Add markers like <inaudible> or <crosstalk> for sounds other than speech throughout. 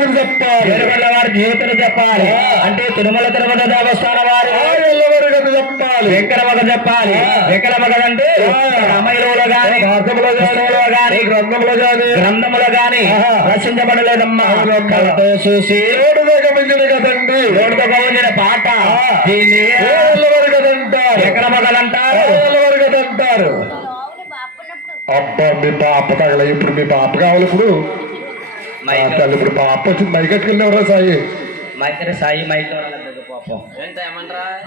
జీవితం చెప్పాలి ఏడుకొండల వారి జీవితం చెప్పాలి. అంటే తిరుమల తిరుపతి దేవస్థానం వారి చెప్పాలి. వెంకరమగ చెప్పాలి. వెంకరమగ అంటే రామాయణంలో గాని భారతంలో గాని గ్రంథంలో గాని గ్రంథములో గాని. రచించబడలేదమ్మా. చూసి కదండి. పాట దీన్ని కదంటారు కదంటారు అబ్బా మీ పాప తగల ఇప్పుడు మీ పాప కావాలి ఇప్పుడు. తల్లి ఇప్పుడు పాప వచ్చింది మైకెట్టుకెళ్ళి ఎవరా సాయి. మైత్రి సాయి మైక్ పాపం.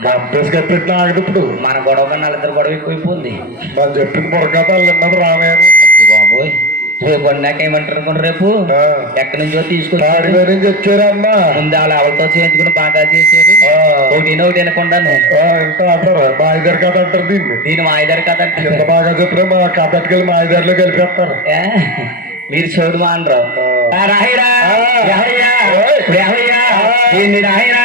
గంపేసి కప్పెట్టిన ఆగదు ఇప్పుడు. మన గొడవ కన్నా వాళ్ళిద్దరు గొడవ ఎక్కువైపోయింది మనం చెప్పిన బుర్రకథ వాళ్ళు విన్నది రామయ్య అచ్చి బాబోయ్. రేపు వండాక ఏమంటారు అనుకోండి రేపు. ఎక్కడి నుంచో తీసుకొచ్చారు తాడి నుంచి వచ్చారమ్మా ముందు వాళ్ళ ఎవరితో చేయించుకుని బాగా చేశారు. ఒకటి ఒకటి వినకుండాను. అంటారు మా ఇద్దరు కథ అంటారు దీన్ని. దీని మా ఇద్దరు కథ అంటే ఎంత బాగా చెప్పినా మా కథ ఎట్టుకెళ్ళి మా ఇద్దరిలో కలిపేస్తారు. ఏ? మీరు చూడు మా అనరు ఆ. రాహిరా ఎవరయ్యా ఆ. దీన్ని రాహిరా.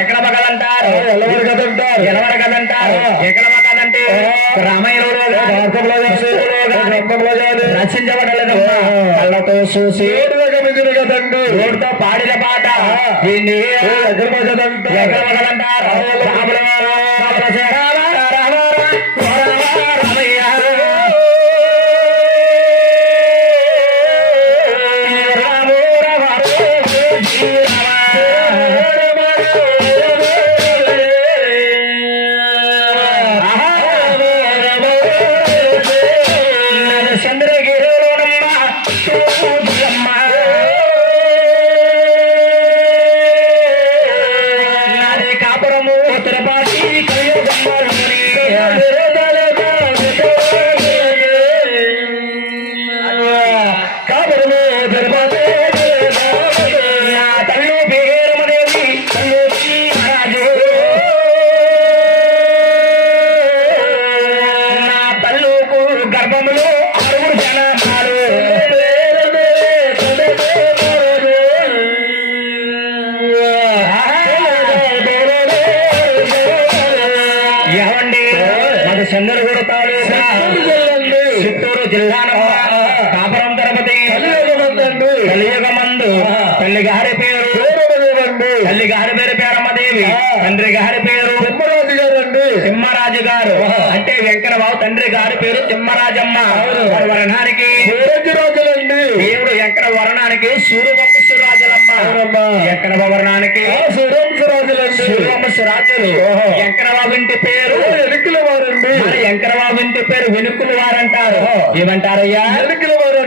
ఎక్కడ మగలంటారు ఎల్లవరు కదంటారు ఎలవర కదంటారు ఆ. ఎక్కడ మగలంటే ఆ. రామాయణంలో భారతంలో గాని రచించబడలేదు. కళ్ళతో చూసి రోడ్డుతో పాడిన పాట. దీన్ని ఎక్కడ మగలంటారు తండ్రి గారి పేరు తిమ్మరాజు గారండి తిమ్మరాజు గారు. అంటే వెంకటబాబు తండ్రి గారి పేరు తిమ్మరాజమ్మ వారి వరణానికి రాజులండి. దేవుడు వెంకట వరణానికి సూర్యవంశరాజులమ్మ అవునమ్మా. వెంకట వరణానికి సూరంశ రాజులండి. సూర్యవంశరాజులు ఓహో. వెంకటబాబు ఇంటి పేరు ఎనికిల వారండి. వెంకటబాబు ఇంటి పేరు వెనుకుల వారంటారు. ఏమంటారయ్యా? ఎనికిల వారు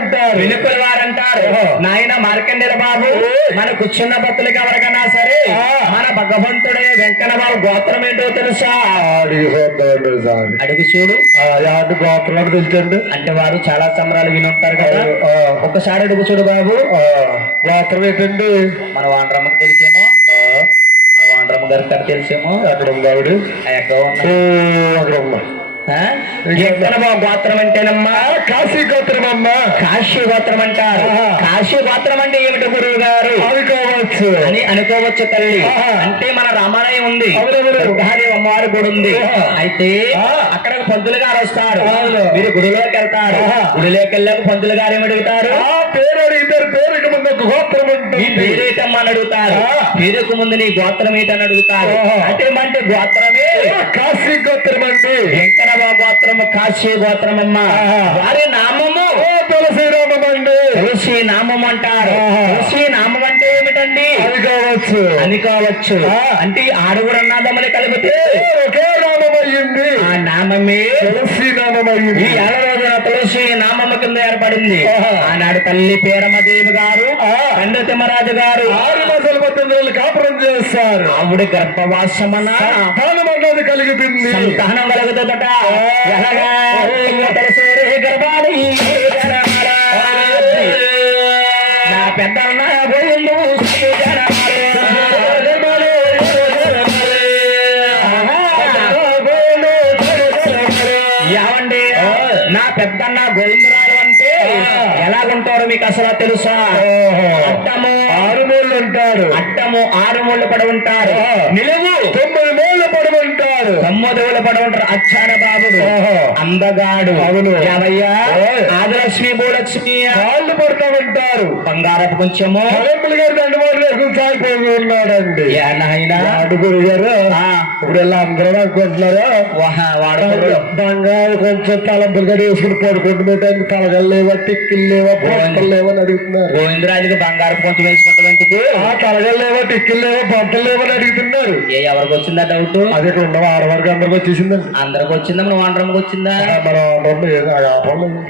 అంటారు వారంటారు నాయన మార్కండేర బాబు మన కూర్చున్న భక్తులకి ఎవరికైనా సరే మన భగవంతుడే వెంకటబాబు గోత్రం ఏంటో తెలుసా? అడిగి చూడు. యాటి గోత్రాలు తెలుసండి. అంటే వారు చాలా సంబరాలు విని ఉంటారు కదా. ఒకసారి అడుగు చూడు బాబు. గోత్రం ఏంటండి? మన వాండ్రమ్మకి తెలిసేమో? మన వాండ్రమ్మ గారికి తెలిసేమో? ఎక్కడ ఉంది ఆవిడ. ఆ ఎక్కడ ఉన్నా ఓ, అక్కడ వెంకటబాబు గోత్రం అంటేనమ్మా కాశీ గోత్రం అమ్మా కాశీ గోత్రం అంటారు. కాశీ గోత్రం అంటే ఏమిటి గురువు గారు అవి కావచ్చు అని అనుకోవచ్చు తల్లి. అంటే మన రామాలయం ఉంది. దుర్గాదేవి అమ్మవారి గుడి ఉంది. అయితే. అక్కడ పంతులు గారు వస్తారు. మీరు గుడిలోకి వెళ్తారు. గుడిలోకి వెళ్ళాక పంతులు గారు ఏమి అడుగుతారు పేరు అడిగితే పేరుకి ముందు గోత్రం ఉంటుంది అని అడుగుతారు. పేరుకు ముందు నీ గోత్రం ఏంటని అడుగుతారు. అంటే అంటే గోత్రమే కాశీ గోత్రం అండి. వెంకటబా గోత్రము కాశీ గోత్రమమ్మ. ఆహా. వారి నామము తులసి రామం అండి. తులసి నామం అంటారు. తులసి నామం అంటే ఏమిటండి? అది కావచ్చు. అని కావచ్చు. అంటే ఈ ఆరుగురు అన్నదమ్ములు కలిపితే ఒకే నామం అయ్యింది ఆ నామమే తులసి నామం ఈ అయ్యింది ఏళ్ళ రోజున తులసి నామము కింద ఏర్పడింది. ఆనాడు తల్లి పేరమ్మదేవి గారు. తండ్రి తిమ్మరాజు గారు ఆరు మాసాలు పద్దెనిమిది కాపురం చేస్తారు. ఆవిడ గర్భవాసమన? సంతానం కలిగింది సంతానం కలుగుతుందట. గర్భాలు. నా పెద్ద పోయిండు ఏమండి? నా పెద్దన్న గోవిందరావు అంటే ఎలాగుంటారో మీకు అసలు తెలుసా? ఓహో. అట్టము ఆరు మూళ్ళు అంటారు అట్టము ఆరు ముళ్ళు పడి ఉంటారు. నిలువు. పడమంటారు తొమ్మిదవులు పడి ఉంటారు అచ్చాన బాబుడు. అందగాడు అవును. యావయ్యా. ఆదిలక్ష్మి భూలక్ష్మి కాళ్ళు పడుతూ ఉంటారు బంగారపు కొంచెము కలెంపులు సాగిపోయి ఉన్నాడండి అడుగురు గారు ఆ, ఇప్పుడు ఇలా అందరూ అనుకుంటున్నారా. బంగారు కొంచెం తలంపులు గడి వేసుకుని పడుకుంటున్నటానికి తలగలు లేవా టిక్కిలు లేవా బొట్టలు లేవా అని అడుగుతున్నారు. గోవిందరాజుకి బంగారపు కొంచెం వేసుకుంటాం తలగలు లేవా టిక్కిలు లేవా బొట్టలు లేవా అని అడుగుతున్నారు. ఏ ఎవరికి వచ్చిందా డౌట్ అది ఇక్కడ ఉన్న ఆడవారికి అందరికి వచ్చేసిందండి అందరికి వచ్చిందా? మన వండరంకి వచ్చిందా? మనం రెండు.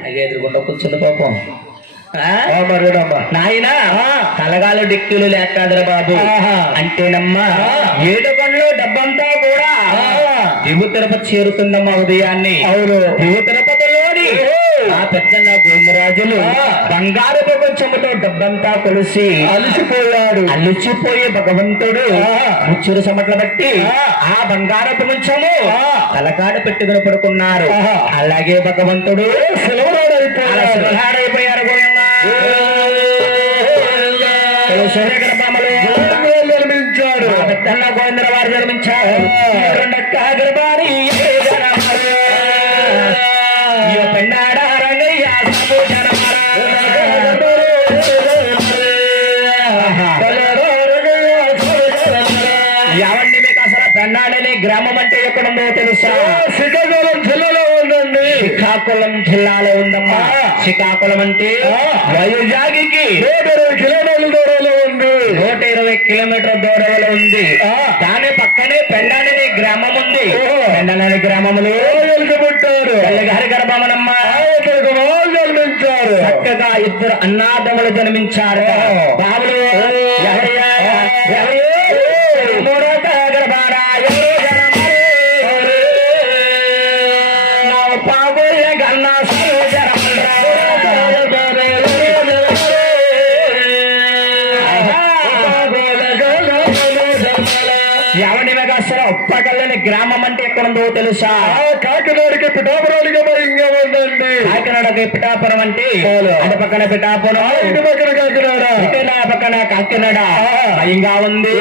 అయ్యో ఎదురుకుండా కూర్చుంది పాపం. నాయనా కలగాలు డిక్కులు లేకాదరా బాబు. అంటేనమ్మా ఏడు పనులు డబ్బంతా కూడా. దిగు తిరుపతి చేరుతుందమ్మా ఉదయాన్ని అవును దిగు తిరుపతిలోని ఆ పెద్ద గోవిందరాజులు ఆ. బంగారు ప్రపంచముతో డబ్బంతా కొలిసి అలిసిపోయాడు అల్లుచిపోయే భగవంతుడు. ముచ్చురు సమట్ల బట్టి ఆ. ముంచము ఆ. తలకాడ పెట్టుకుని పడుకున్నారు. అలాగే భగవంతుడు సెలవునాడు జన్మించాడు పెద్దన్న గోవిందర వారు జన్మించారు. రెండక్క గర్భాని మీకు అసలు పెన్నాడనే గ్రామం అంటే ఎక్కడుందో తెలుసా? శ్రీకాకుళం జిల్లాలో ఉందండి. శ్రీకాకుళం జిల్లాలో ఉందమ్మా. శ్రీకాకుళం అంటే. వైజాగికి. నూట ఇరవై కిలోమీటర్ల దూరంలో ఉంది నూట ఇరవై కిలోమీటర్ దూరంలో ఉంది. దాని పక్కనే పెండానని గ్రామం ఉంది. ఓహో. పెండానని గ్రామంలో గర్భమనమ్మ. జన్మించారు. చక్కగా ఇద్దరు అన్నాదములు జన్మించారు. బాబులు ఎవరయ్యా? ఎవరు? మూడో గర్భాన ఎవరు? గ్రామం అంటే ఎక్కడుందో తెలుసా? ఆ కాకినాడకి పిఠాపురానికి భయంగా ఉందండి? కాకినాడకి పిఠాపురం అంటే. అటు పక్కన పిఠాపురం. ఇటు పక్కన కాకినాడ. ఇటు నా పక్కన కాకినాడ. భయంగా ఉంది.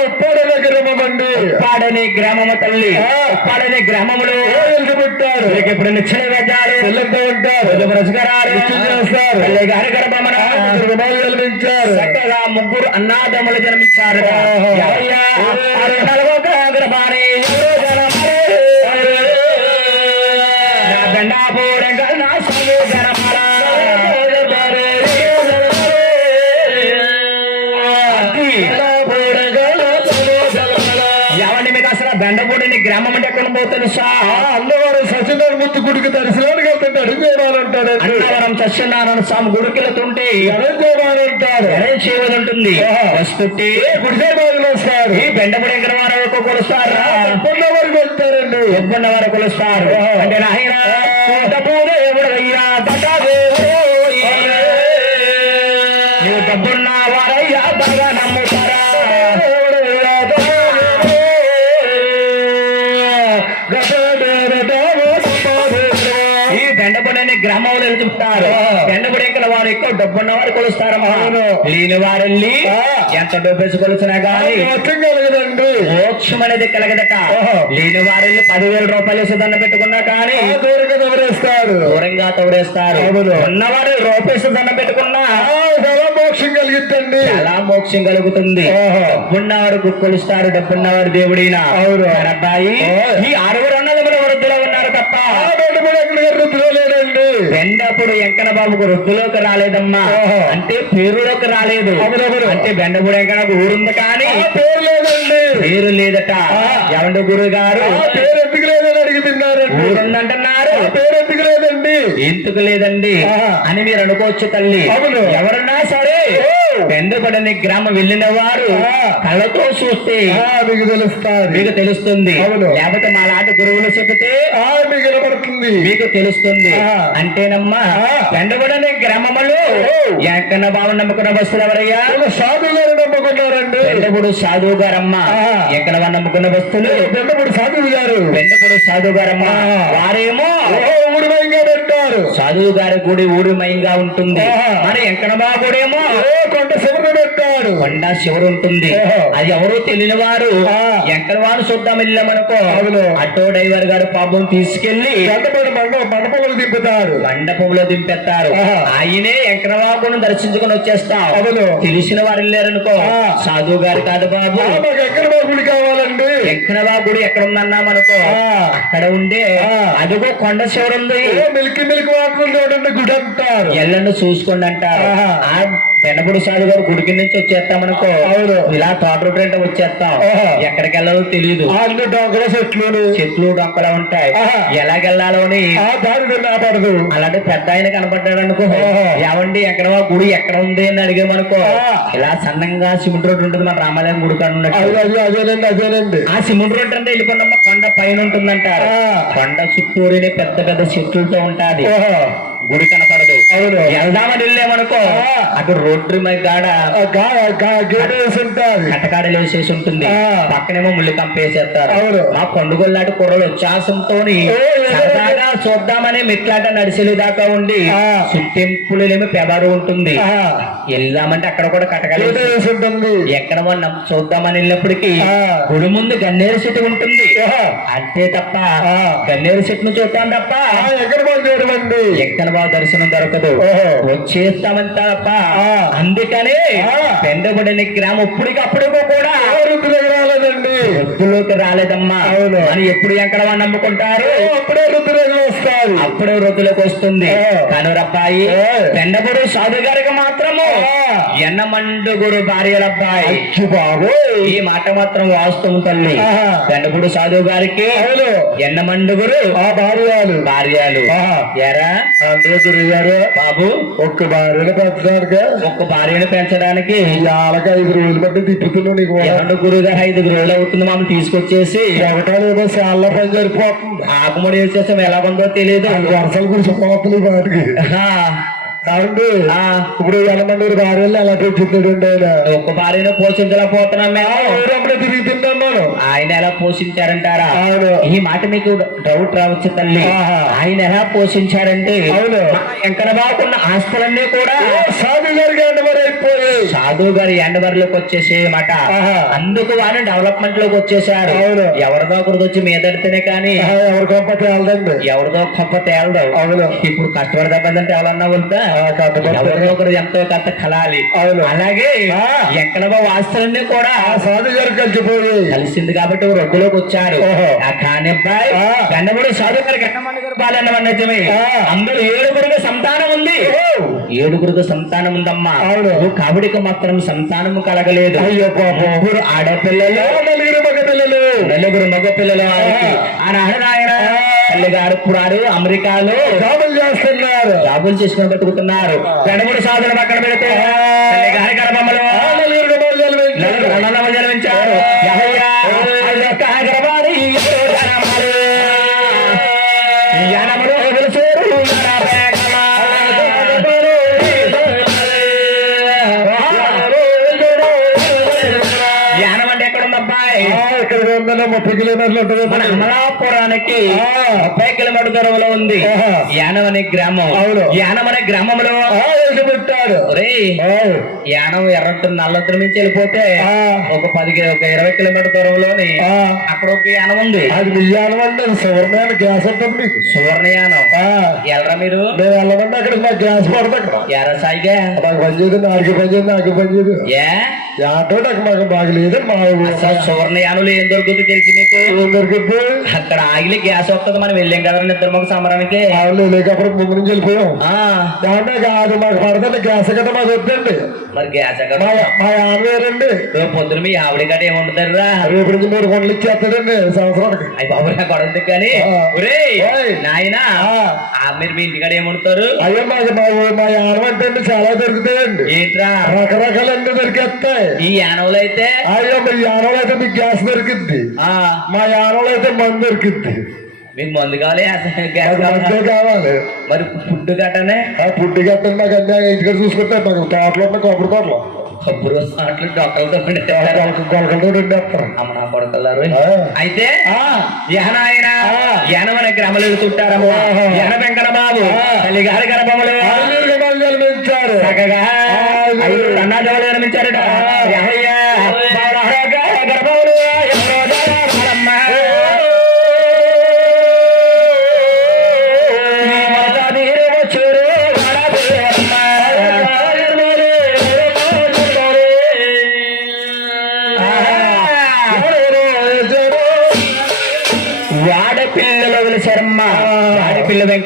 ఉప్పాడ దగ్గర ఇవ్వమండి ఉప్పాడని గ్రామము తల్లి. ఆ. ఉప్పాడని గ్రామములు. పుట్టారు? ఇప్పుడు నిచ్చెన పిల్లలతో ఉంటారు. పురస్కారాలు చేస్తారు. గారి గర్భమన చక్కగా ముగ్గురు అన్నాదములు జన్మించారు ఎవరో జనమరే. నా నా సొమ్ము జనమరా. బెండపూడిని గ్రామం అంటే ఎక్కడ పోతుంది తెలుసా అన్నవారు సత్యనారాయణ ముత్తు గుడికి దర్శనానికి వెళ్తుంటే అడుగు చేయమనంటాడు అన్నవరం సత్యనారాయణ స్వామి గుడికి వెళ్తుంటే అడుగు చేయమనంటాడు అరేంజ్ చేయవలసి ఉంటుంది వస్తుంటే గుడిసే బాగులు వస్తారు ఈ బెండపూడి ఎక్కడ వరకు కొలుస్తారు. తప్పకుండా వరకు వెళ్తారండి ఎప్పుడున్న వరకు కొలుస్తారు. అంటే నాయన దేవుడు అయ్యా దేవుడు నువ్వు డబ్బున్న వారయ్యా? బాగా నమ్ముతారా? ఈ బెండపూడి గ్రామంలో బెండపూడి ఎక్కడ వారు ఎక్కువ డబ్బున్న వారు కొలుస్తారమ్మా అవును. లేని వారెళ్ళి. ఎంత డబ్బు వేసి కొలుసినా కానీ మోక్షం అనేది కలగదట. లేని వారిని పదివేల రూపాయలు దండ పెట్టుకున్నా కానీ దూరంగా ఎవరేస్తారు దూరంగా అవును. ఉన్నవారు రూపేసి దండ పెట్టుకున్నా మోక్షం కలిగిద్దండి చాలా మోక్షం కలుగుతుంది ఓహో. డబ్బున్నవారు కొలుస్తారు డబ్బున్నవారు దేవుడైనా అవును. అబ్బాయి. ఈ ఆరుగురు అన్నలు మన వృద్ధులో ఉన్నారు తప్ప ఆ బయట కూడా ఎక్కడ రుద్దులో లేదండి బెండప్పుడు ఎంకన బాబుకు వృద్ధులోకి రాలేదమ్మా. అంటే పేరులోకి రాలేదు. అంటే బెండపుడు ఎంకనకు ఊరుంది కానీ పేరు లేదండి. పేరు లేదట. ఎవండు గారు ఆ పేరు ఎందుకు లేదని అడుగుతున్నారండి ఊరుందంటున్నారు. పేరు ఎందుకు లేదండి? ఎందుకు లేదండి. అని మీరు అనుకోవచ్చు తల్లి. ఎవరన్నా బెండపడని గ్రామం వెళ్ళిన వారు. కళ్ళతో చూస్తే మీకు తెలుస్తుంది. మీకు తెలుస్తుంది. లేకపోతే మా లాంటి గురువులు చెబితే మీకు మీకు తెలుస్తుంది. అంటేనమ్మా గ్రామంలో ఓ. ఎక్కన బాబు నమ్ముకున్న బస్సులు ఎవరయ్యా? సాధువు గారు నమ్ముకున్నారండి. బెండపుడు సాధువు గారమ్మ. ఎక్కడ నమ్ముకున్న బస్సులు. బెండపూడి సాధువు గారు బెండపుడు సాధువు గారమ్మ. వారేమో ఊడిమయంగా పెట్టారు సాధువు గారి గుడి ఊడిమయంగా ఉంటుంది. మరి ఎంకనబా గుడేమో ఓ కొండ శివరు కొండ శివుడు ఉంటుంది. అది ఎవరో తెలియని వారు వారు చూద్దాం వెళ్ళామనుకో. ఆటో డ్రైవర్ గారు పాపం తీసుకెళ్ళి మండపంలో దింపుతాడు. మండపంలో దింపెత్తారు. ఆయనే వెంకటబాబును దర్శించుకుని వచ్చేస్తాం. తెలిసిన వారు వెళ్ళారనుకో. సాధువు గారు కాదు బాబు. ఎక్కడ గుడి కావాలండి. వెంకటబాబు గుడి ఎక్కడ ఉందన్నామనుకో ఆ. అక్కడ ఉండే. అదిగో కొండ శివరు ఉంది మిల్కి మిల్కి వాటర్ చూడండి గుడి అంటారు ఎల్లండి చూసుకోండి అంటారు. ఆ బెండపూడి సాధు గారు గుడికి నుంచి వచ్చేస్తామనుకో అవును. ఇలా తోట రూట్ వచ్చేస్తాం. ఎక్కడికి వెళ్ళాలో తెలియదు డొంకల చెట్లు చెట్లు డొక్కలు ఉంటాయి. ఎలాగెళ్ళాలో నాపడదు అలాంటి పెద్ద ఆయన కనపడ్డాడు అనుకో. ఏమండి ఎక్కడ గుడి ఎక్కడ ఉంది అని అడిగామనుకో. ఇలా సన్నంగా సిమెంట్ రోడ్డు ఉంటుంది మన రామాలయం గుడి కాడ ఉన్నట్టు అదేనండి అదేనండి ఆ సిమెంట్ రోడ్డు అంటే వెళ్ళిపోయినమ్మ కొండ పైన ఉంటుందంటారు ఆ. కొండ చుట్టూరినే పెద్ద పెద్ద చెట్లతో ఉంటాది. గుడి కనపడదు అవును వెళ్దామని వెళ్ళామనుకో. అటు రోడ్డు మీద గాడ గేట్ వేసి ఉంటుంది కటకాడలు వేసేసి ఉంటుంది. పక్కనేమో ముళ్ళు కంపేసేస్తారు అవును. మా పండుగలాంటి కుర్రలు ఏదో సరదాగా చూద్దామని మెట్లాట నడిచెలు దాకా ఉండి. సుట్టింపులేమో పెబారు ఉంటుంది వెళ్దామంటే అక్కడ కూడా ఉంటుంది ఎక్కడ మనం చూద్దామని వెళ్ళినప్పటికీ. గుడి ముందు గన్నేరు చెట్టు ఉంటుంది. అంతే తప్ప. గన్నేరు చెట్టును చూద్దాం తప్ప ఎక్కడ బాగా దర్శనం దొరకదు ఓహో. వచ్చేస్తామని తప్ప. అందుకని. పెండబడిన గ్రామం ఇప్పటికప్పుడుకో కూడా రాలేదండి వృద్ధులోకి రాలేదమ్మా అవును. అని ఎప్పుడు ఎక్కడ నమ్ముకుంటారు అప్పుడే వృద్ధి దగ్గర వస్తారు అప్పుడే వృద్ధులకు వస్తుంది. కనురబ్బాయి. పెండబుడు సాధు గారికి మాత్రము. ఎన్నమండుగురు భార్యలబ్బాయి. బాబోయ్. ఈ మాట మాత్రం వాస్తవం తల్లి. ఆహా. పెండబుడు సాధు గారికి ఎన్నమండుగురు ఆ భార్యలు. భార్యలు. ఎరా? గురయ్యారు బాబు. ఒక్క భార్యను పెంచడానికి? ఒక్క భార్యను పెంచడానికి ఇవాళకి ఐదు రోజులు బట్టి తిప్పుతున్నావు నీకు. గురువు గారు ఐదుగురు రోజులు అవుతుంది మమ్మల్ని తీసుకొచ్చేసి. ఒకటేమో చాలా పని సరిపోతుంది. ఆకుముడి వేసేసాం ఎలా ఉందో తెలియదు వరుసలు గురించి వాటికి ఆ, ఇప్పుడు ఎనమంది భార్యలు ఎలా పెంచుతాడండి ఆయన ఒక్క భార్యను పోషించలేకపోతున్నాం మేము. ఊరప్పుడే తిరుగుతున్నాను ఆయన ఎలా పోషించారంటారా? అవును. ఈ మాట మీకు డౌట్ రావచ్చు తల్లి. ఆయన ఎలా పోషించారంటే అవును. ఎక్కడ బాగున్న ఆస్తులన్నీ కూడా సాగు జరిగాడు మరి అయిపోయాయి సాధువు గారి ఎండవరలోకి వచ్చేసే మాట. అందుకు వారు డెవలప్మెంట్లోకి వచ్చేసారు. అవును. ఎవరిదో ఒకరిది వచ్చి మీదడితేనే కానీ ఎవరి కొంప తేలదండి. ఎవరిదో కొంప తేలదు. అవును. ఇప్పుడు కష్టపడి దెబ్బంటే ఎవరన్నా వద్దా? ఒకరు ఎంతో కొంత కలాలి. అవును. అలాగే. ఎక్కడ ఆస్తులన్నీ కూడా సాధు గారు కలిసిపోయి. కలిసింది కాబట్టి రొడ్డులోకి వచ్చారు. ఆ కానిబ్బాయి ఆ. గన్నముడు సాధు గారికి ఎన్నమంది గారు బాలన్న నిజమే. అందరూ ఏడుగురికి సంతానం ఉంది. ఏడుగురికి సంతానం ఉందమ్మా. అవును. నువ్వు కాబడికి మాత్రం సంతానము కలగలేదు. ముగ్గురు ఆడపిల్లలు. నలుగురు మగ పిల్లలు నలుగురు మగ పిల్లలు వారికి. ఆ నాయన తల్లి గారు పురారు అమెరికాలో జాబులు చేస్తున్నారు. జాబులు చేసుకుని బతుకుతున్నారు. గణముడు సాధన పక్కన పెడితే తల్లి గారి గర్భంలో కిలోమీటర్లు ఉంటుంది మన అమలాపురానికి. ముప్పై కిలోమీటర్ దూరంలో ఉంది ఆహా. యానం అనే గ్రామం అవును. యానం అనే గ్రామంలో ఆ, యానం ఎర్రట్టు నల్లొద్దు నుంచి వెళ్ళిపోతే ఆ. ఒక పది కి- ఒక ఇరవై కిలోమీటర్ దూరంలోని అక్కడ ఒక యానం ఉంది. అది మీ యానం అంటే సువర్ణమైన గ్యాస్ ఉంటుంది మీకు. సువర్ణ యానం ఆ, ఎల్రా మీరు? వెళ్ళమంటే అక్కడ గ్యాస్ పడదు అక్కడ. ఎర్ర సాయిగా? నాకు పని చేయదు నాకు పని చేయదు నాకు పని చేయదు. ఏ? ఆటో నాకు మాకు బాగా లేదు మా అసలు సువర్ణ యానులు ఏం దొరుకుతుంది తెలిసి మీకు? ఏం అక్కడ ఆగిలి గ్యాస్ వస్తుంది మనం వెళ్ళాం కదా నిద్ర మాకు సమరానికి వాళ్ళు లేకప్పుడు ముందు నుంచి వెళ్ళిపోయాం. దాంట్లో కాదు మాకు పడదండి గ్యాస్ కదా మాకు వద్దండి. మరి గ్యాస్ మా వేరండి రేపు పొద్దున మీ ఆవిడ గట్ట ఏముంటుందరా రేపు నుంచి మూడు కొండలు ఇచ్చేస్తాడండి సంవత్సరానికి. అయ్యి బాబు నాకు గొడవ కానీ ఓయ్. నాయనా మీరు మీ ఇంటికాడ ఏముంటారు? అయ్యో మాకు మా మా యానం అంటే చాలా దొరుకుతాయండి. ఏంట్రా? రకరకాలన్నీ దొరికేస్తాయి. ఈ యానంలో అయితే? అయ్యో మీ యానంలో అయితే మీకు గ్యాస్ దొరికిద్ది. ఆ. మా యానంలో అయితే మందు దొరికిద్ది. మీకు మందు కావాలి కావాలా? మరి ఫుడ్ గట్టనే? ఆ పుట్టి గట్టని మాకు అన్ని ఇంటికి చూసుకుంటే మాకు తోటలో ఉన్న కొబ్బరి తోటలో. కబ్బురు మాటలు డొక్కలతో గొలకలతో అమ్మ కొడుకులారు. అయితే యహనాయన ఆ. యనమనే గ్రామాలు వెళ్తుంటారమ్మా ఆహా. యన వెంకట బాబు ఆ. తల్లి గారి గర్భములు. పెంచారు చక్కగా రాజు ఐదు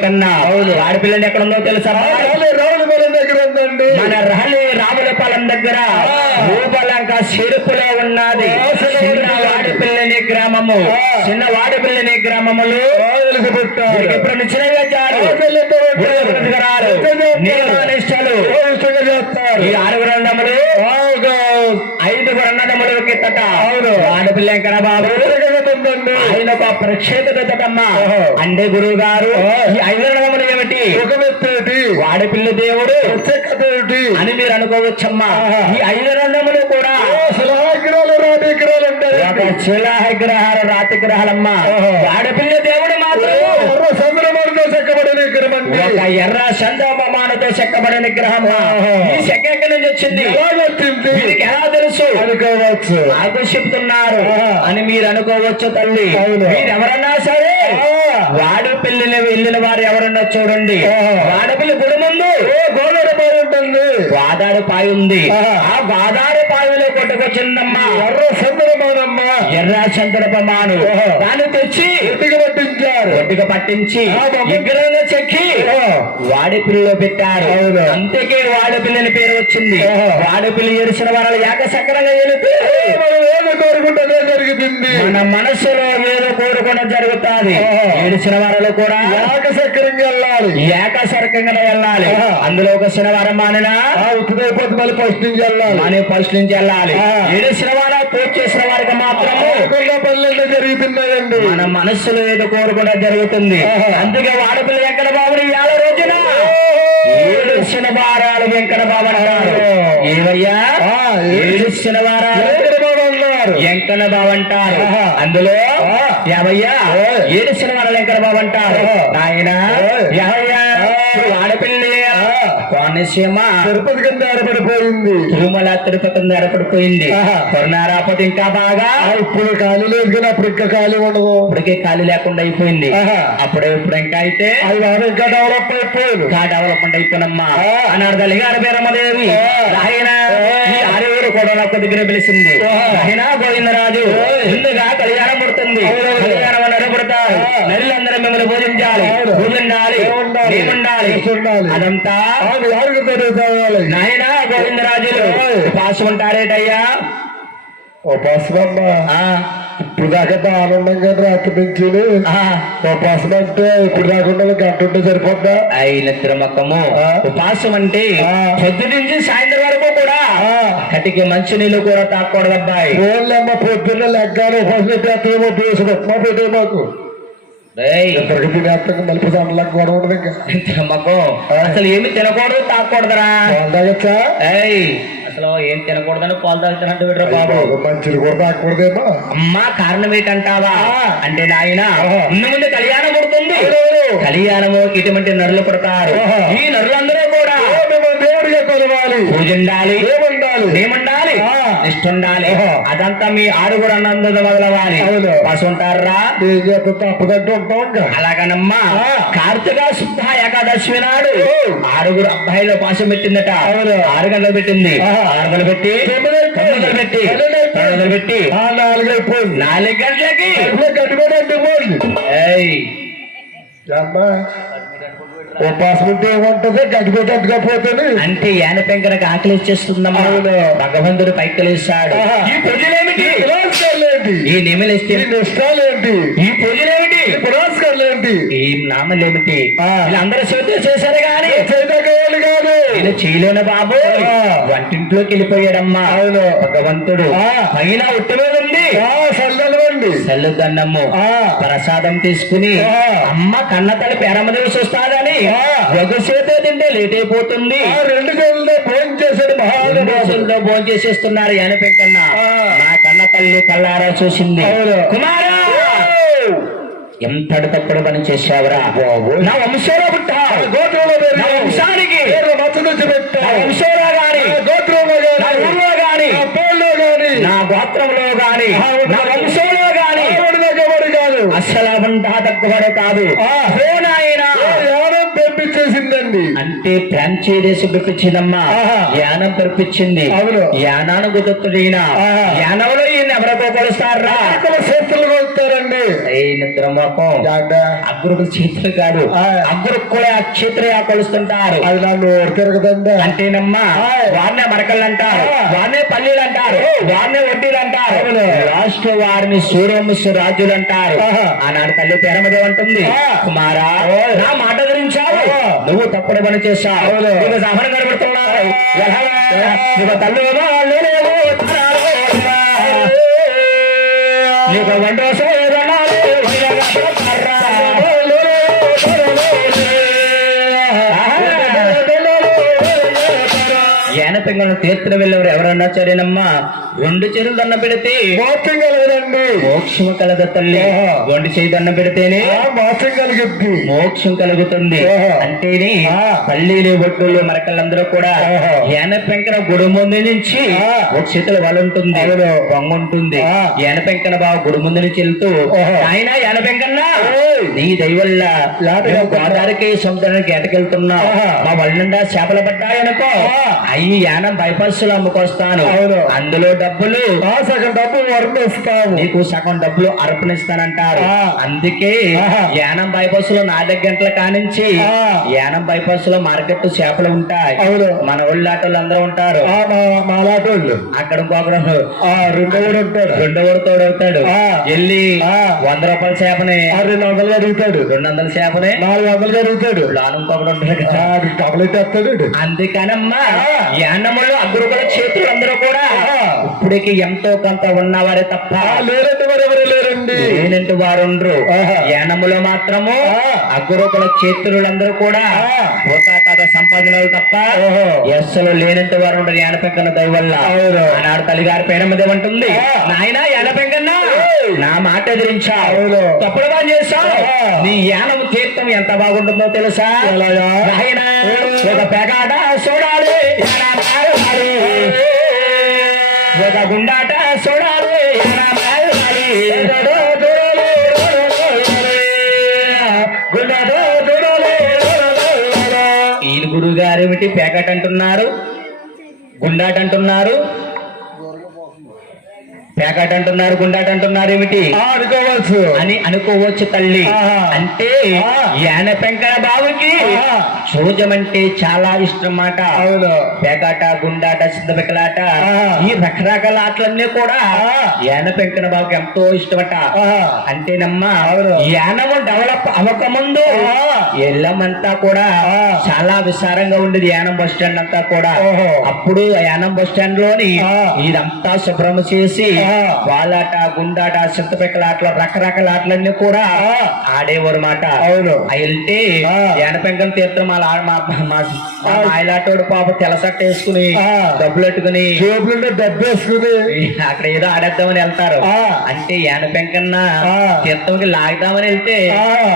వాడపిల్ల వెంకన్న వాడపిల్లని ఎక్కడ ఉందో తెలుసా దగ్గర ఉందండి. మన రహలి రావులపాలెం దగ్గర రూపలంక సిరుపులో ఉన్నది. చిన్న వాడిపిల్లని గ్రామము. చిన్న వాడిపిల్లని గ్రామములు. నియమానిష్టలు చేస్తారు. ఈ ఆరుగురు అన్నములు ఐదుగురు అన్నదమ్ములు కిందట. వాడపిల్ల వెంకన్న బాబు. ఉందండి. ఆయన ఒక ప్రత్యేకతమ్మా అంటే గురువు గారు ఈ ఐదు అన్నదమ్ములు ఏమిటి? ముఖమెత్తేటి వాడపిల్ల దేవుడు. ప్రత్యేకత అని మీరు అనుకోవచ్చమ్మా. ఈ ఐదు రంగములు కూడా. శిలాగ్రహాల రాతి గ్రహాలమ్మా ఆడపిల్ల దేవుడు మాత్రం ఎర్ర చెక్కబడిన ఒక చంద్రమానతో చెక్కబడిన గ్రహం ఈ చెక్క ఎక్కడి నుంచి వచ్చింది? వీరికి ఎలా తెలుసు? అనుకోవచ్చు. నాకు చెప్తున్నారు అని మీరు అనుకోవచ్చు తల్లి. మీరు ఎవరన్నా సరే వాడు పెళ్ళిని వెళ్ళిన వారు ఎవరన్నా చూడండి. వాడపిల్లి గుడి ముందు గోదావరి పోయి ఉంటుంది? వాదాడు పాయ ఉంది. ఆ. వాదాడు పాయలో కొట్టుకొచ్చిందమ్మా. ఎర్ర చంద్రమానమ్మ. ఎర్ర చంద్రపమాను ఓహో. దాన్ని తెచ్చి పట్టించారు. పట్టించి చెక్కి వాడి పిల్లలో పెట్టారు అవును. అంతకే వాడి పిల్లని పేరు వచ్చింది ఓహో. వాడి పిల్లి ఏడిసిన వారు ఏక సక్రంగా కోరుకుంటే జరుగుతుంది మన మనసులో ఏదో కోరుకోవడం జరుగుతుంది. ఏడిచిన వారిలో కూడా యాక సక్రంగా వెళ్ళాలి ఏక సరకంగా వెళ్ళాలి. అందులో ఒక శనివారం మానినా ఆ ఉత్తరైపోతే మళ్ళీ ఫస్ట్ నుంచి వెళ్ళాలి మన ఫస్ట్ నుంచి వెళ్ళాలి. ఏడిసిన వారు పూజ చేసిన వారికి పనులన్నీ జరుగుతున్నాయండి మన మనస్సులో ఏదో కోరుకోవడం జరుగుతుంది. అందుకే వాడపిల్ల వెంకట బాబుని ఇవాళ రోజున ఏడు శనివారాలు వెంకట బాబు అంటారు ఏవయ్యా ఏడు శనివారాలు వెంకన్న బాబు అంటారు. అందులో ఓయ్. ఏడు శనివారాలు వెంకట బాబు అంటారు. ఆయన. ఆడపిల్లి కోనసీమ. తిరుపతి కింద ఏర్పడిపోయింది. తిరుమల తిరుపతి ఏర్పడిపోయింది. ఆహా. కొరనారాపతి ఇంకా బాగా? ఇప్పుడు ఖాళీ లేదు కానీ అప్పుడు ఇంకా ఖాళీ ఉండదు. ఇప్పటికే ఖాళీ లేకుండా అయిపోయింది. అప్పుడు ఇప్పుడు ఇంకా అయితే ఇంకా డెవలప్ అయిపోయింది. ఇంకా డెవలప్మెంట్ అయిపోయినమ్మా గారి పేరమ్మదేవి ఆ. ఆయన ఆ. ఈ ఆరుగురు కూడా నాకు దగ్గర పిలిచింది. ఆయన గోవిందరాజు. ముందుగా కళ్యాణం పుడుతుంది. కళ్యాణం ఆ. నరులందరూ మిమ్మల్ని పూజించాలి? ఏముండాలి ఉండాలి. అదంతా నాయన గోవిందరాజులు ఓయ్. పాసు ఉంటారేటయ్యా. ఇప్పుడు దాకా ఆనందంగా రాత్రి నుంచి అంటే ఇప్పుడు ఉండాలి గంట ఉంటే సరిపోద్దా అయిన తిరుమకము ఆ. ఉపాసం అంటే. పొద్దు నుంచి సాయంత్రం వరకు కూడా. కటికి మంచి నీళ్ళు కూడా తాకూడదు అబ్బాయి పొద్దున్న లెగ్గాలి ఉపాసం పెట్టేస్తామో పేసు ఉప్మా పెట్టే మాకు ఇద్దరికి తినేస్తాక మలుపు ఇంకా. అసలు ఏమి తినకూడదు తాకూడదురా. పాలు తాగొచ్చా? అసలు ఏం తినకూడదని పాలు తాగుతున్నట్టు వీడ్రా బాబు. మంచిది కూడా తాగకూడదేమో అమ్మా కారణం ఏంటంటావా. అంటే నాయన. ముందు కళ్యాణం పుడుతుంది? కళ్యాణము ఇటువంటి నరులు పుడతారు. ఈ నరులందరూ కూడా దేవుడిగా కొలవాలి. పూజ ఉండాలి. ఏముండాలి? ఏముండాలి? ఆ. నిష్ఠ ఉండాలి. అదంతా మీ ఆరుగురు అన్నందుకు. పసు ఉంటారా ఏం చేస్తా తప్పదంటూ ఉంటాం అలాగనమ్మా. కార్తీక శుద్ధ ఏకాదశి నాడు. ఆరుగురు అబ్బాయిల పాశం పెట్టిందట. ఆరు గంటలు పెట్టింది. ఆరు గంటలు పెట్టి. తొమ్మిది అయిపోయింది. తొమ్మిది పెట్టి. పెట్టి. నాలుగైపోయింది నాలుగు గంటలకి. ఉంటే ఏముంటది? గడ్డిపెట్టి అడ్డుకపోతుంది అంటే యాన పెంకనకు ఆకలి ఇచ్చేస్తుందమ్మా అవును. భగవంతుడు పైకలేస్తాడు. ఈ పూజలేమిటి పురస్కారాలేంటి ఈ నిమిలిస్తే నిష్టాలేంటి ఈ పూజలేమిటి ఈ పురస్కారాలేంటి ఈ నామలేమిటి. వీళ్ళందరూ చేతులు చేశారు గాని చైతన్యాలు కాదు? నేను చేయలేను బాబు. వంటింట్లోకి వెళ్ళిపోయాడమ్మా. భగవంతుడు ఆ. పైన ఉట్టి మీద ఉంది. చల్లుదన్నము ఆ. ప్రసాదం తీసుకుని. అమ్మ కన్న తల్లి చూస్తాదని ఆ. ఒక చేతే తింటే లేట్ అయిపోతుంది. రెండు చేతులతో భోజనం చేశాడు మహానుభావుడు భోజనం చేసేస్తున్నారు ఆ. నా కన్న తల్లి కల్లారా చూసింది. కుమారా! ఎంతటి తప్పుడు పని చేశావురా? బాబు. నా వంశంలో గోత్రంలో నా వంశానికి నా వంశంలో గాని గోత్రం నా గోత్రంలో గాని నా వంశంలో గాని ఎవరి దగ్గర ఉంటా తక్కువడు కాదు యానం పంపించేసిందండి అంటే పెట్టించిందమ్మా ఆహా. యానం పరిపించింది అవును. యానాను గుర్తుడైన. యానంలో ఈయన ఎవరితో కొలుస్తారా కొలుస్తారండి నిద్ర మొఖం జాడ. అగ్గురుకు చేతులు కాదు ఆ. అగ్గురు కూడా చేతులుగా కొలుస్తుంటారు అది నన్ను తిరగదండి అంటేనమ్మా. వారినే మరకలు అంటారు ఆ. వారినే పల్లీలు అంటారు వారినే వడ్డీలు అంటారు. లాస్ట్ వారిని సూర్యవంశ రాజులు అంటారు. ఆనాడు తల్లి పేరమదేవి అంటుంది ఆ. కుమారా. నా మాట గురించావు ఆ. నువ్వు తప్పుడు పని చేశావు. నీకు సహనం కనబడుతున్నావు ఆ. తల్లి? నీకు వండోసం ఏనపింగళం తీర్థన వెళ్ళేవారు ఎవరన్నా సరేనమ్మా రెండు చెరువులు దండం పెడితే మోసం కలగదండి మోక్షము కలదు తల్లి. రెండు చేయి దండం పెడితేనే మోసం కలిగిద్ది మోక్షం కలుగుతుంది. అంటేనే. పల్లీలు బొట్టులు మరకలందరూ కూడా. ఏన పెంకన గుడి ముందు నుంచి. ఒక చేతులు వల ఉంటుంది అవును. బొంగ ఉంటుంది ఆ. ఏన పెంకన బావ గుడి ముందు నుంచి వెళ్తూ. ఆయన ఏన పెంకన్న. నీ దయవల్ల. గోదావరికి సముద్రానికి ఏటకెళ్తున్నాం. మా నిండా చేపలు పడ్డాయనుకో ఆ. యానం బైపాస్లో అమ్ముకొస్తాను. అందులో డబ్బులు సగం డబ్బు వర్ణిస్తాము నీకు సగం డబ్బులు అర్పణిస్తానంటారు. అందుకే. యానం బైపాస్లో నాలుగు గంటల కానించి. యానం బైపాస్లో మార్కెట్ చేపలు ఉంటాయి. మన ఒళ్ళు ఆటోళ్ళు అందరూ ఉంటారు అక్కడ ఇంకొకరు ఆ రెండో కూడా ఉంటాడు రెండో వాడు తోడవుతాడు. వెళ్ళి. వంద రూపాయల చేపని రెండు వందలు అడుగుతాడు రెండు వందల చేపని నాలుగు వందలు అడుగుతాడు లాను ఇంకొకడు ఉంటాడు కదా. డబ్బులు ఆ. యానములు అగ్రుకుల చేతులు అందరూ కూడా. ఇప్పటికి ఎంతో కొంత ఉన్నవారే తప్ప లేరండి మరి ఎవరు లేరండి లేనంటి వారుండ్రు ఆహా. యానములో మాత్రము ఆ. అగ్గురుకుల చేతులందరూ కూడా. పోతా కథ సంపాదనలు తప్ప ఓహో. ఎస్సలు లేనంటి వారు ఉండరు యానపెంకన్న దయ వల్ల. ఆనాడు తల్లిగారి పేరు మీద ఉంటుంది. నాయన యానపెంకన్న ఓయ్. నా మాట ఎదిరించావు. తప్పుడు పని చేశావు. నీ యానం తీర్థం ఎంత బాగుంటుందో తెలుసా? నాయన. ఒక పెగాట చూడాలి. ఒక గుండాట చూడాలి. ఈయన గురువు గారు ఏమిటి పేకట్ అంటున్నారు? గుండాట అంటున్నారు పేకట్ అంటున్నారు గుండాట అంటున్నారు ఏమిటి ఆడుకోవచ్చు అని అనుకోవచ్చు తల్లి. అంటే. యాన పెంకర బాబుకి ఆ. చూజమంటే చాలా ఇష్టం మాట అవును పేకాట గుండాట సిద్ధపెక్కలాట. ఈ రకరకాల ఆటలన్నీ కూడా. యాన పెంకన బాబుకి ఎంతో ఇష్టమట. అంటేనమ్మా. Annum develop అవ్వకముందు. ఎల్లమంతా కూడా. చాలా విశారంగా ఉండేది యానం బస్ స్టాండ్ అంతా కూడా. అప్పుడు యానం బస్ స్టాండ్లోని. ఇదంతా శుభ్రం చేసి వాళ్ళాట గుండాట చింతపెక్కల ఆటలు రకరకాల ఆటలన్నీ కూడా. ఆడేవారు మాట అవును. యానపెంకం తీర్థం మా మాయలాటోడు పాప తెలసట్ట వేసుకుని. డబ్బులు పెట్టుకుని డబ్బు వేసుకుని అక్కడ ఏదో ఆడేద్దామని వెళ్తారు. అంటే యానపెంకన్న ఆ. తీర్థంకి లాగుదామని వెళ్తే.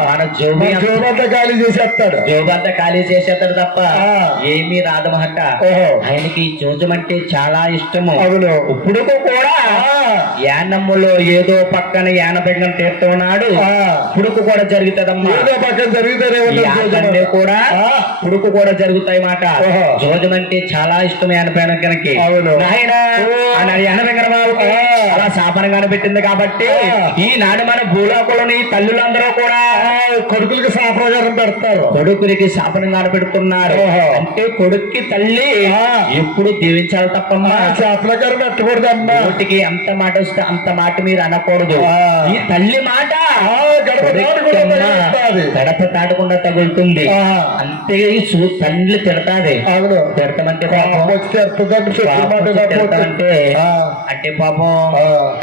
మన జోబి మన జేబులంతా ఖాళీ చేసేస్తాడు జోబంతా ఖాళీ చేసేస్తాడు తప్ప. ఏమీ రాదమహట. ఆయనకి జోజం అంటే చాలా ఇష్టము అవును ఇప్పుడు కూడా. యానమ్ములో ఏదో పక్కన యానబెంగం ఆ. పుడుకు కూడా జరుగుతుందమ్మా ఏదో పక్కన ఈ జోజనం. కూడా. పుడుకు కూడా జరుగుతాయి మాట. జోజం అంటే చాలా ఇష్టం యానబెంగనకి. యానబెంగన బాబుకి. అలా శాపనంగానే పెట్టింది కాబట్టి ఆ. ఈనాడు మన భూలోకంలోని తల్లులందరూ కూడా కొడుకులకి సాప్రకారం పెడతారు కొడుకునికి శాపనంగా పెడుతున్నారు. అంటే కొడుక్కి తల్లి. ఎప్పుడు దీవించాలి తప్పమ్మా సాప్రకారం పెట్టకూడదమ్మా అంత మాట వస్తే అంత మాట మీరు అనకూడదు. ఈ తల్లి మాట గడప. గడప తాటకుండా తగులుతుంది. అంతే తల్లి తిడతాది తిడతామంటే ఆ, అంటే పాపం.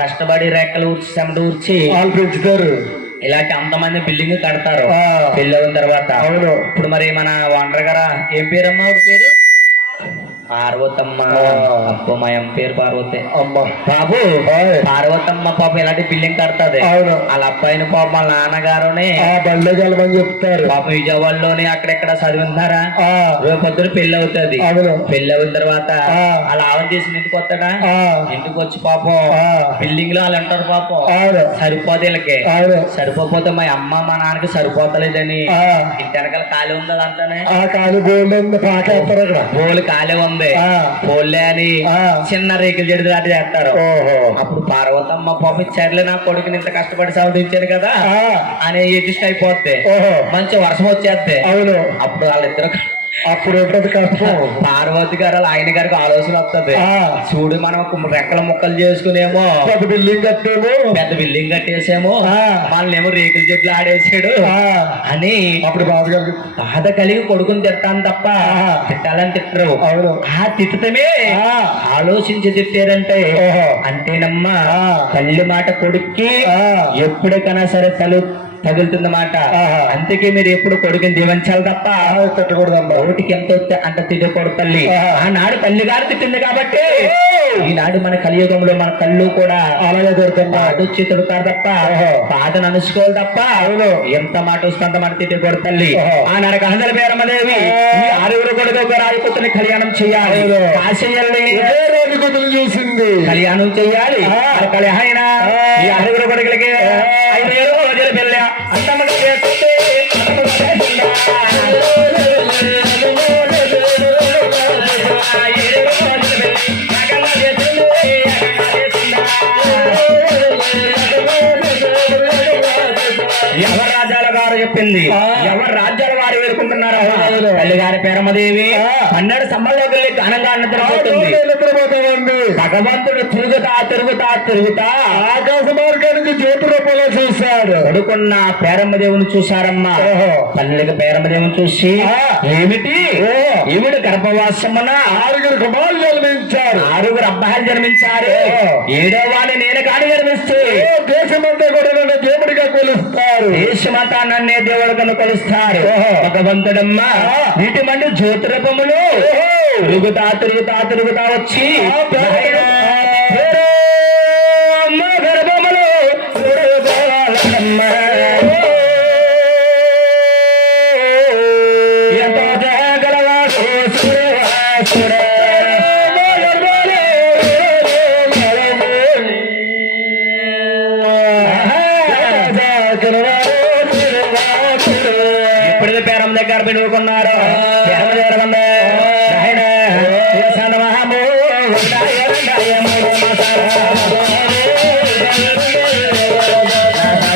కష్టపడి రెక్కలు ఊర్చి చెమట ఊర్చి పెంచుతారు ఇలాంటి అంతమంది బిల్డింగ్ కడతారు. పెళ్ళి అయిన తర్వాత. ఇప్పుడు మరి మన వండర్ గారా ఏం పేరమ్మా పేరు పార్వతమ్మ. అబ్బో మా అమ్మ పేరు పార్వతే. అమ్మా. బాబు. పార్వతమ్మ పాపం ఇలాంటి బిల్డింగ్ కడుతుంది? అవును. వాళ్ళ అబ్బాయిని పాపం వాళ్ళ నాన్నగారుని బండ్లోకి వెళ్ళమని చెప్తారు. పాపం విజయవాడలోని అక్కడెక్కడ చదివింటారా రేపు పొద్దున పెళ్ళి అవుతుంది పెళ్ళి అయిన తర్వాత. వాళ్ళ ఆవిడ చేసి ఇంటికి వస్తాడా? ఇంటికి వచ్చి పాపం. బిల్డింగ్లో వాళ్ళు అంటారు పాపం. అవును. సరిపోతే వీళ్ళకి. సరిపోతే మా అమ్మ మా నాన్నకి సరిపోతలేదని. ఇంటి వెనకాల ఖాళీ ఉంది అదంతానే ఆ కాలు గోల్డ్ ఉంది. ఉంది. పోలే అని. చిన్న రేకులు చెడు దాటి చేస్తారు. అప్పుడు పార్వతమ్మ పాపం చర్లే నా కొడుకుని ఇంత కష్టపడి సాధించాను కదా అని అడ్జస్ట్ అయిపోద్ది. ఓహో. మంచి వర్షం వచ్చేద్ది. అవును. అప్పుడు వాళ్ళిద్దరు అప్పుడు ఉంటుంది కష్టం <laughs> పార్వతి గారు ఆయన గారికి ఆలోచన వస్తుంది చూడు మనం రెక్కల ముక్కలు చేసుకునేమో పెద్ద బిల్డింగ్ కట్టేమో. పెద్ద బిల్డింగ్ కట్టేసేమో ఏమో రేకుల చెట్లు ఆడేసాడు ఆ. అని అప్పుడు బాధ కలిగి బాధ కలిగి కొడుకుని తిట్టాను తప్ప. తిట్టాలని తిట్టరు. అవును. ఆ తిట్టమే ఆ. ఆలోచించి తిట్టారంటే ఆ. తల్లి మాట కొడుక్కి ఆ. ఎప్పటికైనా సరే తలు తగులుతుందన్నమాట ఆహా. అందుకే మీరు ఎప్పుడు కొడుకుని దీవించాలి తప్ప ఆ, తిట్టకూడదమ్మా ఎంత వస్తే అంత తిట్టకూడదు తల్లి. ఆనాడు తల్లి గారు తిట్టింది కాబట్టి ఈనాడు మన కలియుగంలో మన కళ్ళు కూడా అలాగే దొరుకుతుందా బాధొచ్చి తిడతారు తప్ప. బాధను అనుసుకోవాలి తప్ప. ఎంత మాట వస్తే అంత మాట తిట్టకూడదు తల్లి ఆహా. ఆనాడు కహందర పేరమ్మదేవి ఈ ఆరుగురు కొడుకు ఒక రాజపుత్రుని కళ్యాణం చేయాలి చూసింది కళ్యాణం చెయ్యాలి ఆ. ఆ కళ్యాణ ఆ. ఈ ఆరుగురు కొడుకులకి ఆ. పన్నెండు వెళ్ళి ఘనంగా నిద్రపోతుంది నిద్రపోతామండి భగవంతుడు తిరుగుతా తిరుగుతా తిరుగుతా ఆకాశ మార్గానికి జ్యోతి రూపంలో చూశాడు పడుకున్న పేరమ్మదేవుని చూశారమ్మా. తల్లికి పేరమ్మదేవుని చూసి. ఏమిటి ఓ. ఈవిడ గర్భవాసమున ఆరుగురు కుమారులు అబ్బాయిలు జన్మించారు. ఏడో వాడిని నేను కాని జన్మిస్తే దేశమంతా కూడా నన్ను దేవుడిగా కొలుస్తారు దేశమంతా నన్నే దేవుడు కను కొలుస్తారు. భగవంతుడమ్మా. వీటి మంది జ్యోతిరూపములు. తిరుగుతా తిరుగుతా తిరుగుతా వచ్చి